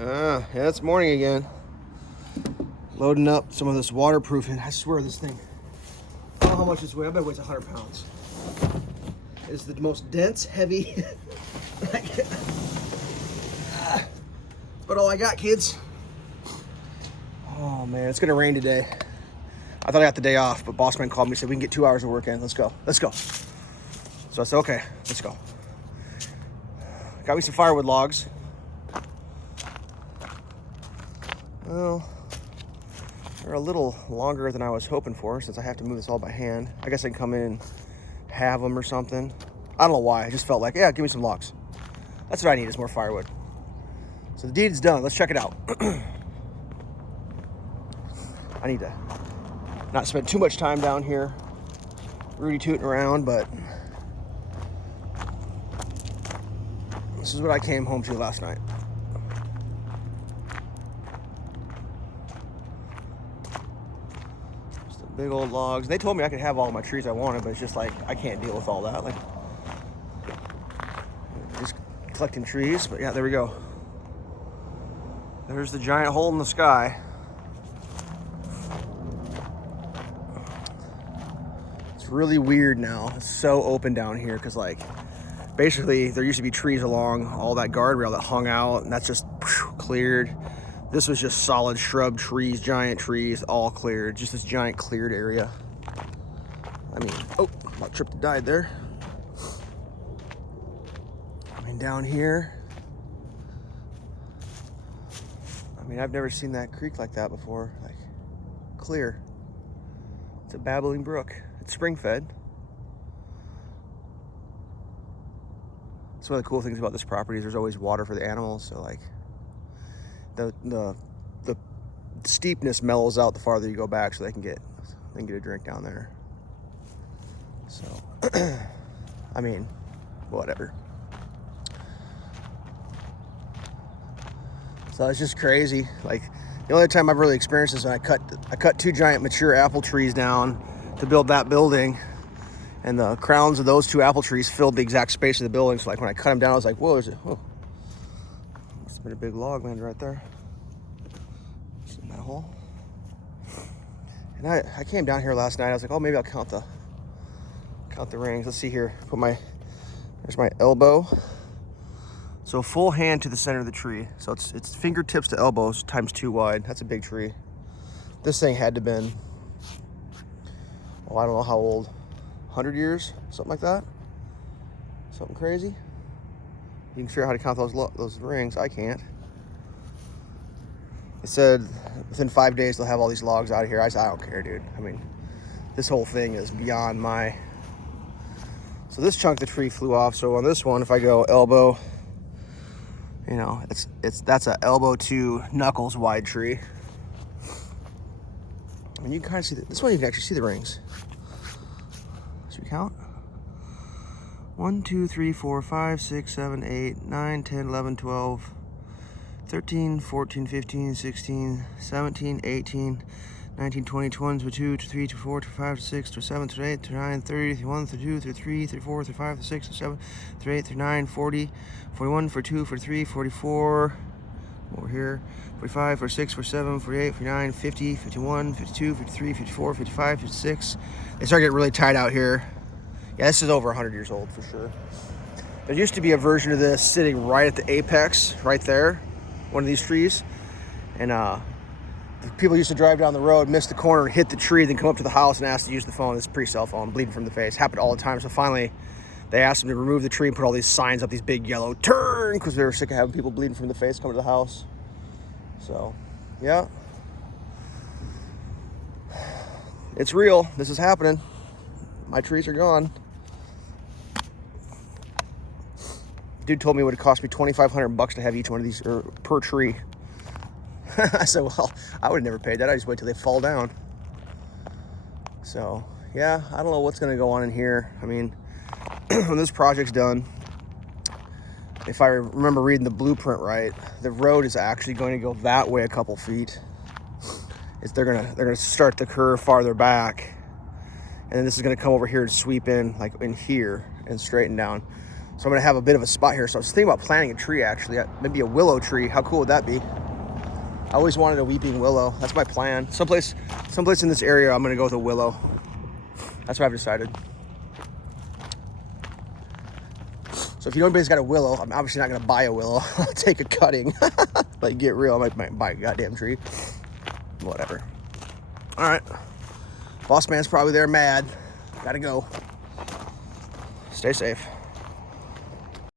Yeah, it's morning again. Loading up some of this waterproofing. I swear this thing, I don't know how much this weighs. I bet it weighs 100 pounds. It's the most dense, heavy. But all I got, kids. Oh man, it's gonna rain today. I thought I got the day off, but boss man called me and said we can get 2 hours of work in. Let's go. So I said, okay, let's go. Got me some firewood logs. Well, they're a little longer than I was hoping for since I have to move this all by hand. I guess I can come in and have them or something. I don't know why. I just felt like, yeah, give me some logs. That's what I need is more firewood. So the deed's done. Let's check it out. I need to not spend too much time down here Rudy tooting around, but this is what I came home to last night. Just the big old logs. They told me I could have all my trees I wanted, but it's just like I can't deal with all that. Like just collecting trees, but yeah, there we go. There's the giant hole in the sky. It's really weird now. It's so open down here because like basically there used to be trees along all that guardrail that hung out, and that's just cleared. This was just solid shrub trees, giant trees, all cleared. Just this giant cleared area. I mean, oh, about tripped and died there. I mean, down here, I mean, I've never seen that creek like that before. Like, clear. It's a babbling brook. It's spring fed. It's one of the cool things about this property is there's always water for the animals. So like, the steepness mellows out the farther you go back, so they can get a drink down there. So, I mean, whatever. So it's just crazy. Like the only time I've really experienced this when I cut two giant mature apple trees down to build that building, and the crowns of those two apple trees filled the exact space of the building. So like when I cut them down, I was like, whoa, must have been a big log landed right there. Just in that hole. And I came down here last night. I was like, oh, maybe I'll count the rings. Let's see here. There's my elbow. So full hand to the center of the tree. So it's fingertips to elbows times 2 wide. That's a big tree. This thing had to have been, I don't know how old, 100 years, something like that. Something crazy. You can figure out how to count those rings. I can't. It said within 5 days they'll have all these logs out of here. I said, I don't care, dude. I mean, this whole thing is beyond my. So this chunk of the tree flew off. So on this one, if I go elbow, you know, that's a elbow to knuckles wide tree. I mean, you can kind of see this one. You can actually see the rings. Should we count? 1, 2, 3, 4, 5, 6, 7, 8, 9, 10, 11, 12, 13, 14, 15, 16, 17, 18, 19, 20, 21, 22, 23, 24, 25, 26, 27, 28, 29, 30, 31, 32, 33, 34, 35, 36, 37, 38, 39, 40, 41, 42, 43, 44, over here, 45, 46, 47, 48, 49, 50, 51, 52, 53, 54, 55, 56. They start getting really tight out here. Yeah, this is over 100 years old for sure. There used to be a version of this sitting right at the apex, right there, one of these trees. And people used to drive down the road, miss the corner, hit the tree, then come up to the house and ask to use the phone. This pre-cell phone, bleeding from the face. Happened all the time. So finally, they asked them to remove the tree and put all these signs up, these big yellow turn, because they were sick of having people bleeding from the face come to the house. So, yeah. It's real. This is happening. My trees are gone. Dude told me it would cost me $2,500 to have each one of these per tree. I said, well, I would have never paid that. I just wait till they fall down. So, yeah, I don't know what's going to go on in here. I mean, when this project's done, if I remember reading the blueprint right, the road is actually going to go that way a couple feet. They're gonna start the curve farther back, and then this is going to come over here and sweep in like in here and straighten down. So I'm gonna have a bit of a spot here. So I was thinking about planting a tree actually, maybe a willow tree. How cool would that be? I always wanted a weeping willow. That's my plan. Someplace in this area, I'm gonna go with a willow. That's what I've decided. So if you know anybody's got a willow, I'm obviously not gonna buy a willow. I'll take a cutting. Like, get real, I might buy a goddamn tree. Whatever. All right. Boss man's probably there mad. Gotta go. Stay safe.